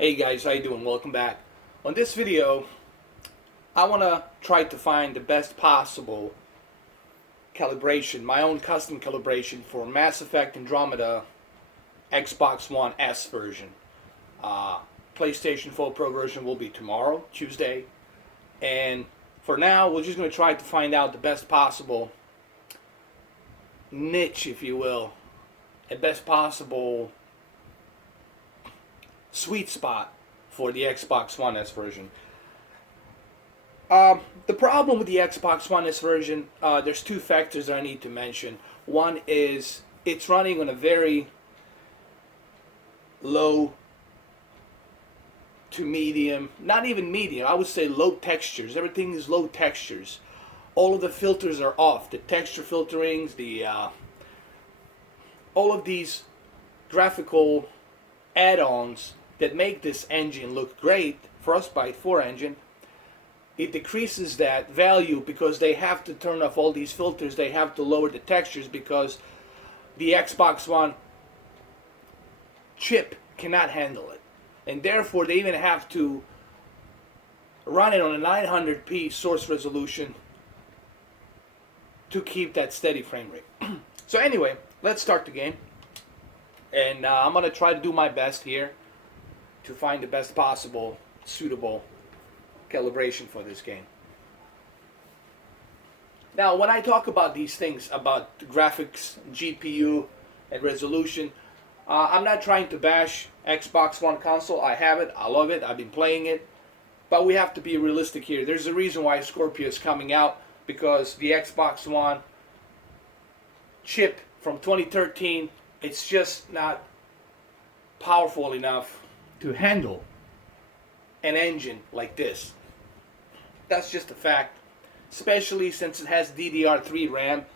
Hey guys, how you doing? Welcome back. On this video, I want to try to find the best possible calibration, my own custom calibration for Mass Effect Andromeda Xbox.So version. PlayStation 4 Pro version will be tomorrow, Tuesday. And for now, we're just going to try to find out the best possible niche, if you will, the best possible sweet spot for the Xbox.So version. The problem with the Xbox.So version, there's two factors that I need to mention. One is it's running on a very low to medium, not even medium, I would say low textures. Everything is low textures. All of the filters are off. The texture filterings, all of these graphical add-ons that make this engine look great, Frostbite 4 engine, it decreases that value because they have to turn off all these filters. They have to lower the textures because the Xbox One chip cannot handle it. And therefore, they even have to run it on a 900p source resolution to keep that steady frame rate. So anyway, let's start the game. And I'm going to try to do my best here to find the best possible suitable calibration for this game. Now, when I talk about these things, about graphics, GPU, and resolution, I'm not trying to bash Xbox One console. I have it, I love it, I've been playing it, but we have to be realistic here. There's a reason why Scorpio is coming out, because the Xbox One chip from 2013, it's just not powerful enough to handle an engine like this. That's just a fact, especially since it has DDR3 RAM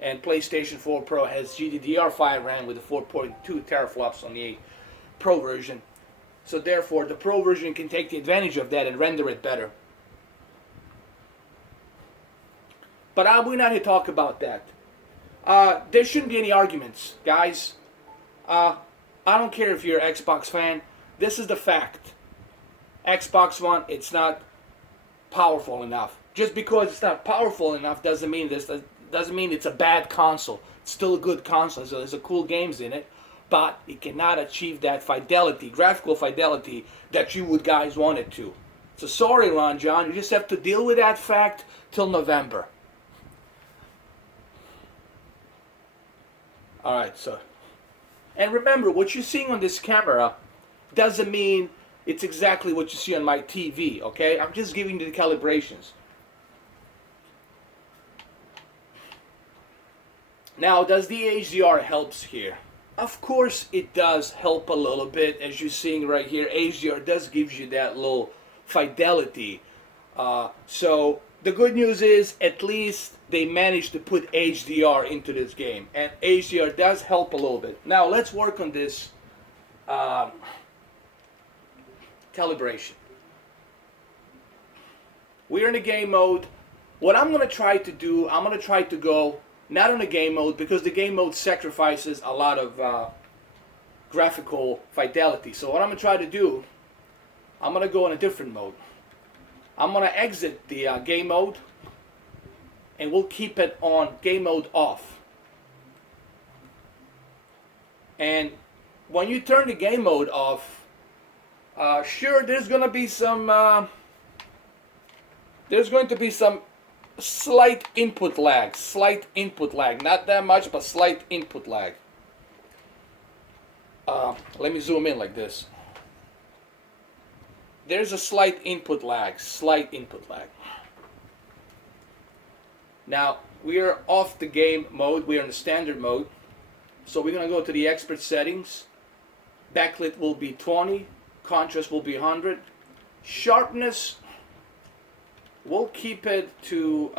and PlayStation 4 Pro has GDDR5 RAM with a 4.2 teraflops on the Pro version. So therefore, the Pro version can take the advantage of that and render it better. But we're not here to talk about that. There shouldn't be any arguments, guys. I don't care if you're an Xbox fan. This is the fact. Xbox One, it's not powerful enough. Just because it's not powerful enough doesn't mean it's a bad console. It's still a good console. So there's a cool games in it, but it cannot achieve that fidelity, graphical fidelity that you would guys want it to. So sorry, Ron John, you just have to deal with that fact till November. All right, so, and remember, what you're seeing on this camera doesn't mean it's exactly what you see on my TV, okay? I'm just giving you the calibrations. Now, does the HDR helps here? Of course it does help a little bit. As you're seeing right here, HDR does give you that little fidelity. So the good news is at least they managed to put HDR into this game. And HDR does help a little bit. Now let's work on this calibration. We're in a game mode. What I'm going to try to do, I'm going to try to go not on a game mode, because the game mode sacrifices a lot of graphical fidelity. So what I'm going to try to do, I'm going to go in a different mode. I'm going to exit the game mode, and we'll keep it on game mode off. And when you turn the game mode off, sure, there's going to be some slight input lag, not that much, but slight input lag. Let me zoom in like this. There's a slight input lag. Now, we are off the game mode, we are in the standard mode. So we're going to go to the expert settings. Backlit will be 20, contrast will be 100. Sharpness, we'll keep it to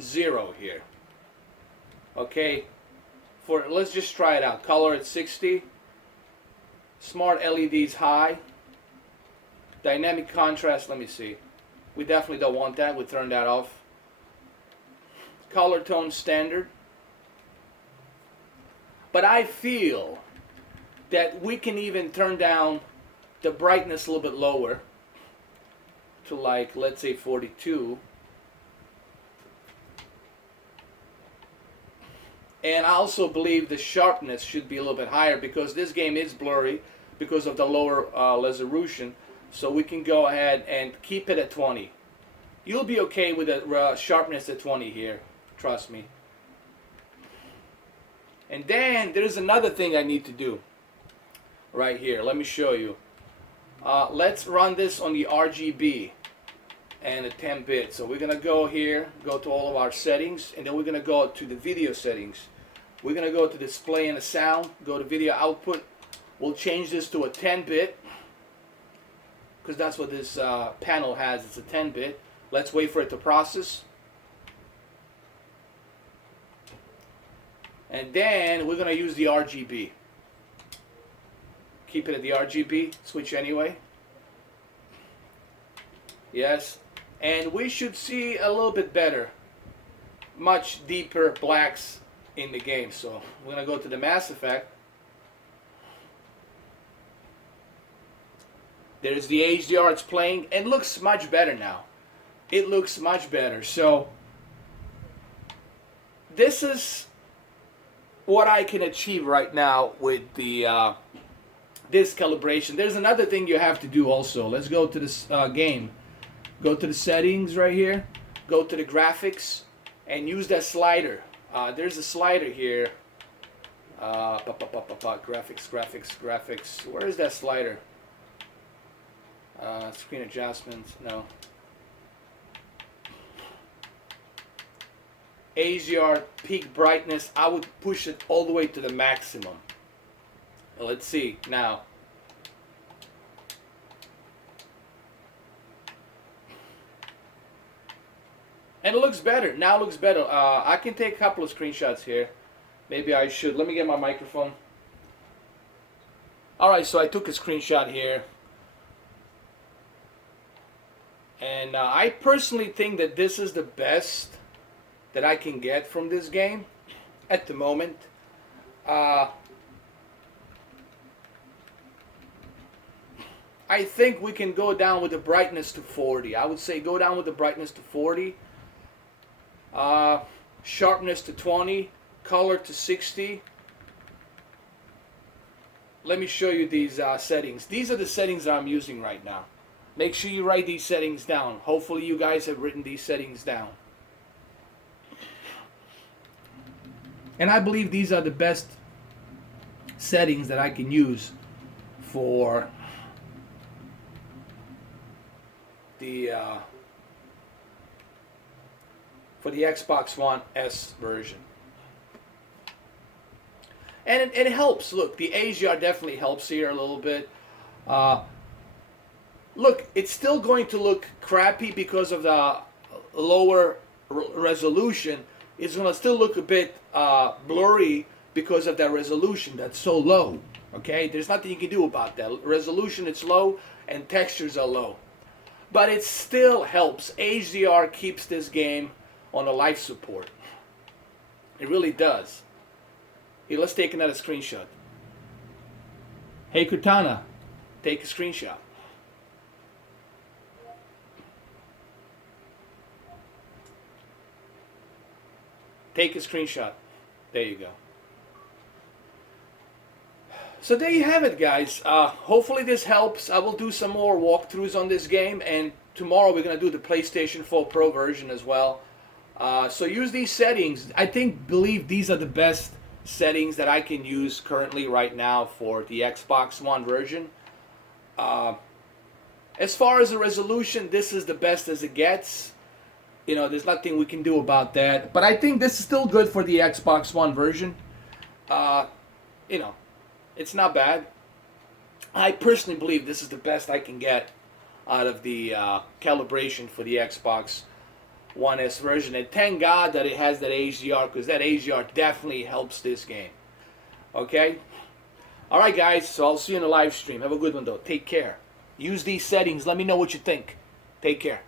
0 here. Okay, let's just try it out. Color at 60. Smart LEDs high. Dynamic contrast, let me see. We definitely don't want that. We turn that off. Color tone standard. But I feel that we can even turn down the brightness a little bit lower to, like, let's say 42. And I also believe the sharpness should be a little bit higher because this game is blurry because of the lower resolution. So we can go ahead and keep it at 20. You'll be okay with the sharpness at 20 here, trust me. And then there's another thing I need to do right here. Let me show you. Let's run this on the RGB and a 10-bit. So we're gonna go here, go to all of our settings, and then we're gonna go to the video settings. We're gonna go to display and the sound, go to video output. We'll change this to a 10-bit because that's what this panel has. It's a 10-bit. Let's wait for it to process. And then we're gonna use the RGB. Keep it at the RGB, switch anyway. Yes, and we should see a little bit better, much deeper blacks in the game. So we're gonna go to the Mass Effect. There's the HDR, it's playing, and looks much better now. It looks much better. So this is what I can achieve right now with the this calibration. There's another thing you have to do also. Let's go to this game. Go to the settings right here. Go to the graphics and use that slider. There's a slider here. Graphics. Where is that slider? Screen adjustments. No. HDR peak brightness. I would push it all the way to the maximum. Let's see now. And it looks better. Now it looks better. I can take a couple of screenshots here. Maybe I should. Let me get my microphone. Alright, so I took a screenshot here. And I personally think that this is the best that I can get from this game at the moment. I think we can go down with the brightness to 40. I would say go down with the brightness to 40. Sharpness to 20. Color to 60. Let me show you these settings. These are the settings that I'm using right now. Make sure you write these settings down. Hopefully you guys have written these settings down. And I believe these are the best settings that I can use for the Xbox.S version. And it helps. Look, the HDR definitely helps here a little bit. Look, it's still going to look crappy because of the lower resolution. It's going to still look a bit blurry because of that resolution that's so low. Okay, there's nothing you can do about that. Resolution is low and textures are low. But it still helps. HDR keeps this game on a life support. It really does. Here, let's take another screenshot. Hey Cortana, take a screenshot. Take a screenshot. There you go. So there you have it, guys. Hopefully this helps. I will do some more walkthroughs on this game, and tomorrow we're going to do the PlayStation 4 Pro version as well. So use these settings. I believe these are the best settings that I can use currently right now for the Xbox One version. As far as the resolution, this is the best as it gets. You know, there's nothing we can do about that. But I think this is still good for the Xbox One version. You know, it's not bad. I personally believe this is the best I can get out of the calibration for the Xbox One S version. And thank God that it has that HDR, because that HDR definitely helps this game. Okay? Alright guys, so I'll see you in the live stream. Have a good one though. Take care. Use these settings. Let me know what you think. Take care.